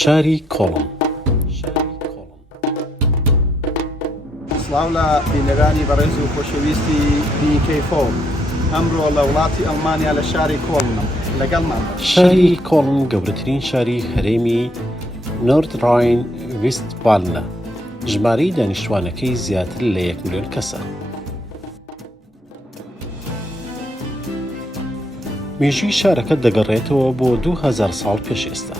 شاری کۆڵن. سڵاو لە بینەرانی بەڕێز و خۆشەویستی دیکەیفۆ. ئەمڕۆ لە وڵاتی ئەڵمانیا لە شاری کۆڵنم لەگەڵمان. شاری کۆڵن گەورەترین شاری هەرێمی نۆرد ڕاین وێستفالنە. ژمارەی دانیشتوانەکەی زیاتر لە 1 ملیۆن کەسە. مێژووی شارەکە دەگەڕێتەوە بۆ 2000 ساڵ پێش ئێستا.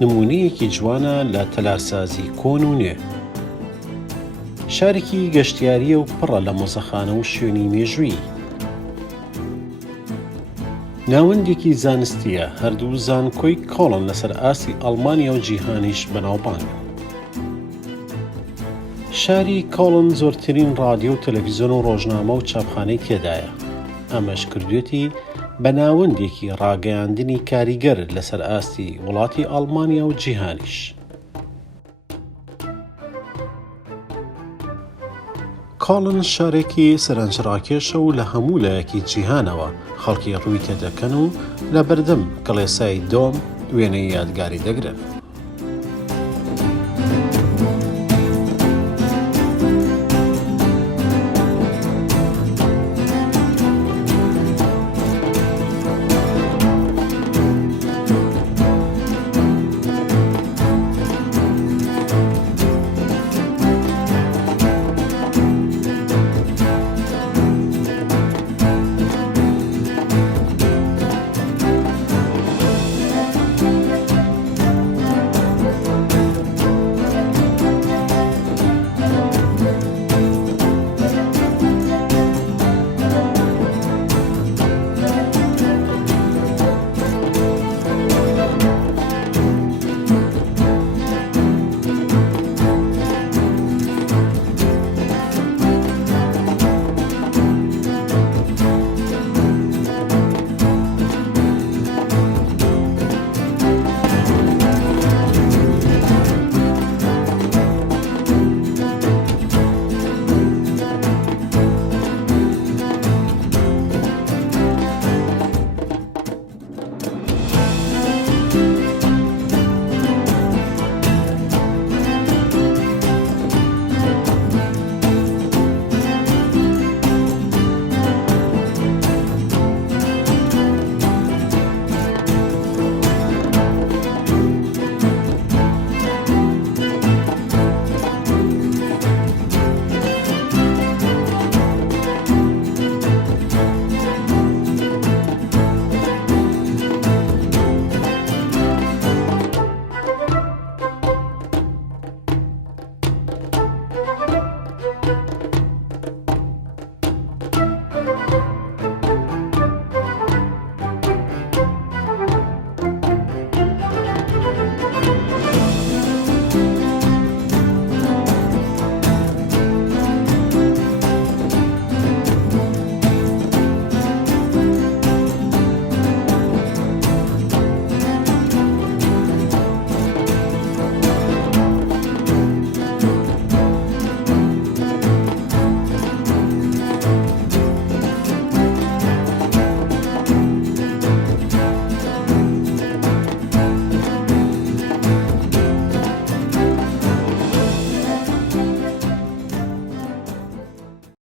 نمونەیەکی جوانە لە تەلارسازی کۆن و نوێ. شارێکی گەشتیاریە و پڕە لە مۆزەخانە و شوێنی مێژووی. ناوەندێکی زانستیە، هەردوو زانکۆی کۆڵن لەسەر ئاسی ئەڵمانیا و جیهانیش بەناوبانگە. شاری کۆڵن زۆرترین ڕادیۆ و تەلەڤیزیۆن و ڕۆژنامە و چاپخانەی تێدایە. ئەمەش کردوێتی بە ناوەندێکی ڕاگەیاندنی کاریگەر لەسەر ئاستی وڵاتی ئەڵمانیا و جیهانیش. کۆڵن شارێکی سەرنجڕاکێشە و لە هەموو لایەکی جیهانەوە خەڵکی ڕووی تێدەکەن و لە بەردەم کڵێسای دۆم وێنەی یادگاری دەگرن.